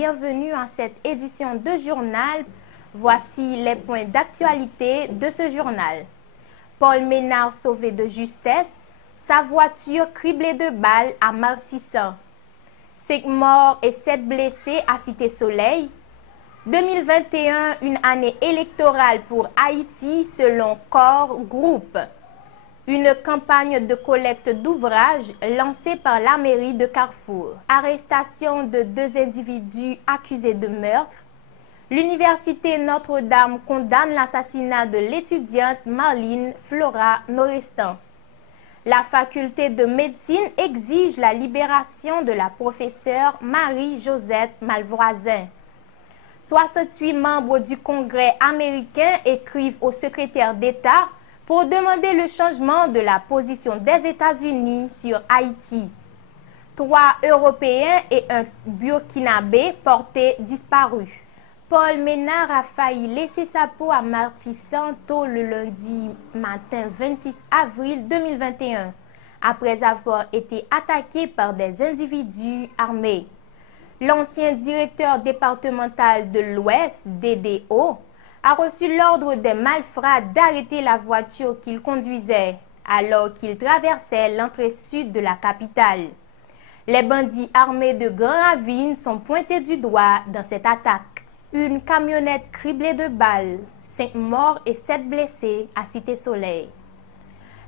bienvenue à cette édition de journal. Voici les points d'actualité de ce journal. Paul Ménard sauvé de justesse, sa voiture criblée de balles à Martissan. 5 morts et 7 blessés à Cité-Soleil. 2021, une année électorale pour Haïti selon Corps Group. Une campagne de collecte d'ouvrages lancée par la mairie de Carrefour. Arrestation de 2 individus accusés de meurtre. L'université Notre-Dame condamne l'assassinat de l'étudiante Marlene Flora Norestan. La faculté de médecine exige la libération de la professeure Marie-Josette Malvoisin. 68 membres du Congrès américain écrivent au secrétaire d'État pour demander le changement de la position des États-Unis sur Haïti. 3 Européens et un Burkinabé portés disparus. Paul Ménard a failli laisser sa peau à Martissan tôt le lundi matin 26 avril 2021, après avoir été attaqué par des individus armés. L'ancien directeur départemental de l'Ouest, DDO, a reçu l'ordre des malfrats d'arrêter la voiture qu'il conduisait alors qu'il traversait l'entrée sud de la capitale. Les bandits armés de Grand Ravine sont pointés du doigt dans cette attaque. Une camionnette criblée de balles, 5 morts et 7 blessés à Cité-Soleil.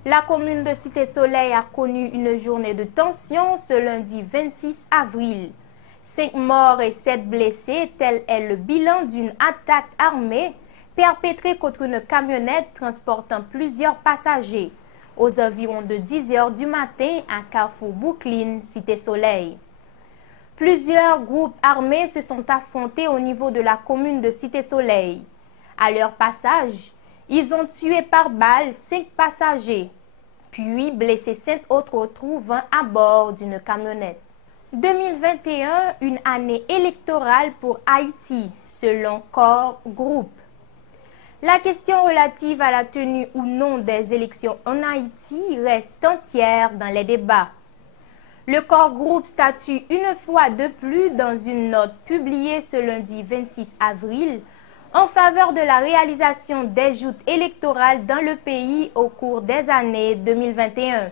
La commune de Cité-Soleil a connu une journée de tension ce lundi 26 avril. 5 morts et 7 blessés, tel est le bilan d'une attaque armée perpétrée contre une camionnette transportant plusieurs passagers aux environs de 10 h du matin à Carrefour Brooklyn, Cité-Soleil. Plusieurs groupes armés se sont affrontés au niveau de la commune de Cité-Soleil. À leur passage, ils ont tué par balle 5 passagers, puis blessé 5 autres trouvant à bord d'une camionnette. 2021, une année électorale pour Haïti, selon Corps Group. La question relative à la tenue ou non des élections en Haïti reste entière dans les débats. Le Corps Group statue une fois de plus dans une note publiée ce lundi 26 avril en faveur de la réalisation des joutes électorales dans le pays au cours des années 2021.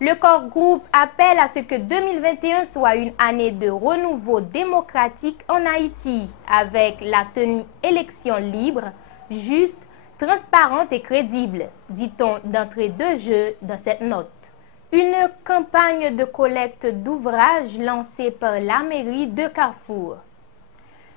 Le Corps Group appelle à ce que 2021 soit une année de renouveau démocratique en Haïti avec la tenue d'élections libres, justes, transparentes et crédibles, dit-on d'entrée de jeu dans cette note. Une campagne de collecte d'ouvrages lancée par la mairie de Carrefour.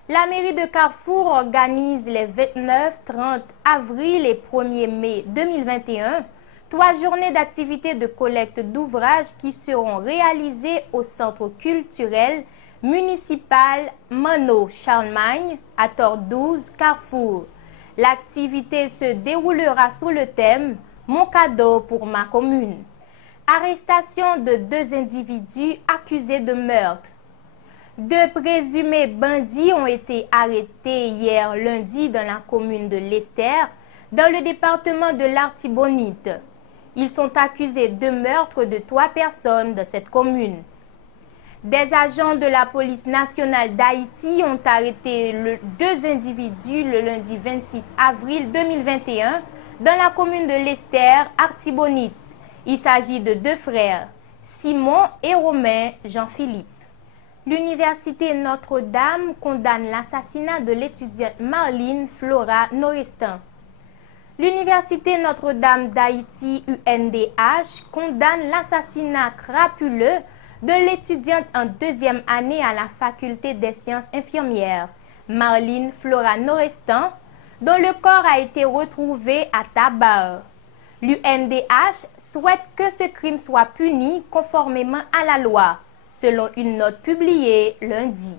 La mairie de Carrefour organise les 29, 30 avril et 1er mai 2021 3 journées d'activités de collecte d'ouvrages qui seront réalisées au centre culturel municipal Mano Charlemagne à Tor 12 Carrefour. L'activité se déroulera sous le thème « Mon cadeau pour ma commune ». Arrestation de 2 individus accusés de meurtre. 2 présumés bandits ont été arrêtés hier lundi dans la commune de Lester, dans le département de l'Artibonite. Ils sont accusés de meurtre de 3 personnes dans cette commune. Des agents de la police nationale d'Haïti ont arrêté 2 individus le lundi 26 avril 2021 dans la commune de Lester, Artibonite. Il s'agit de 2 frères, Simon et Romain Jean-Philippe. L'université Notre-Dame condamne l'assassinat de l'étudiante Marlene Flora Norestan. L'université Notre-Dame d'Haïti, UNDH, condamne l'assassinat crapuleux de l'étudiante en 2e année à la faculté des sciences infirmières, Marlene Flora Norestan, dont le corps a été retrouvé à Tabar. L'UNDH souhaite que ce crime soit puni conformément à la loi, selon une note publiée lundi.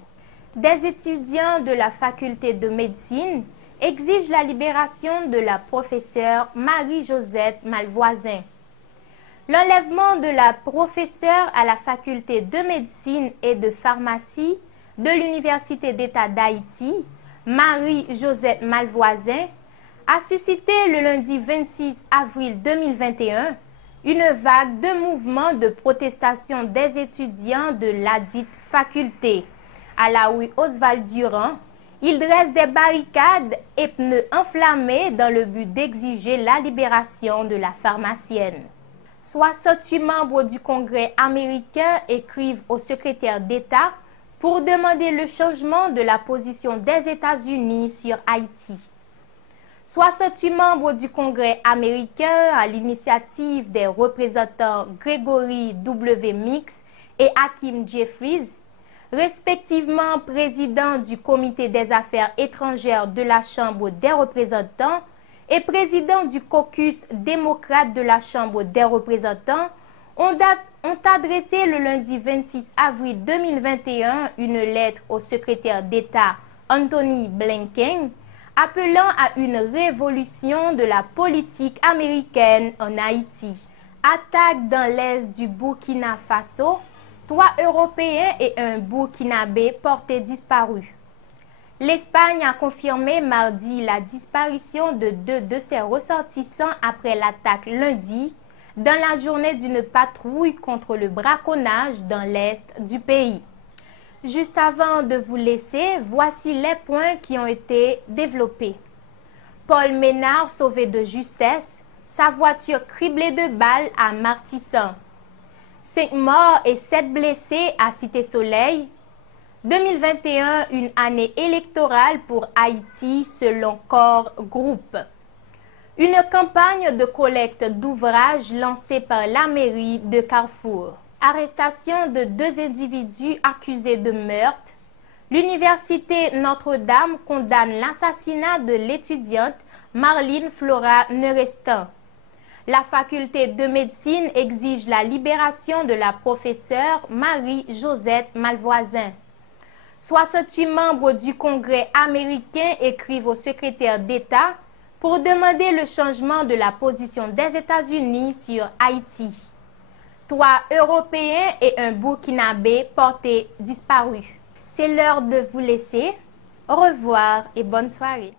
Des étudiants de la faculté de médecine exigent la libération de la professeure Marie-Josette Malvoisin. L'enlèvement de la professeure à la faculté de médecine et de pharmacie de l'Université d'État d'Haïti, Marie-Josette Malvoisin, a suscité le lundi 26 avril 2021 une vague de mouvements de protestation des étudiants de ladite faculté, à la rue Oswald Durand, ils dressent des barricades et pneus enflammés dans le but d'exiger la libération de la pharmacienne. 68 membres du Congrès américain écrivent au secrétaire d'État pour demander le changement de la position des États-Unis sur Haïti. 68 membres du Congrès américain, à l'initiative des représentants Gregory W. Meeks et Hakeem Jeffries, respectivement président du Comité des affaires étrangères de la Chambre des représentants et président du caucus démocrate de la Chambre des représentants, ont adressé le lundi 26 avril 2021 une lettre au secrétaire d'État Anthony Blinken appelant à une révolution de la politique américaine en Haïti. Attaque dans l'est du Burkina Faso, 3 Européens et un Burkinabé portés disparus. L'Espagne a confirmé mardi la disparition de 2 de ses ressortissants après l'attaque lundi, dans la journée d'une patrouille contre le braconnage dans l'est du pays. Juste avant de vous laisser, voici les points qui ont été développés. Paul Ménard sauvé de justesse, sa voiture criblée de balles à Martissan. 5 morts et 7 blessés à Cité-Soleil. 2021, une année électorale pour Haïti selon Core Group. Une campagne de collecte d'ouvrages lancée par la mairie de Carrefour. Arrestation de 2 individus accusés de meurtre. L'université Notre-Dame condamne l'assassinat de l'étudiante Marlene Flora Neurestan. La faculté de médecine exige la libération de la professeure Marie-Josette Malvoisin. 68 membres du Congrès américain écrivent au secrétaire d'État pour demander le changement de la position des États-Unis sur Haïti. 3 Européens et un Burkinabé portés disparus. C'est l'heure de vous laisser. Au revoir et bonne soirée.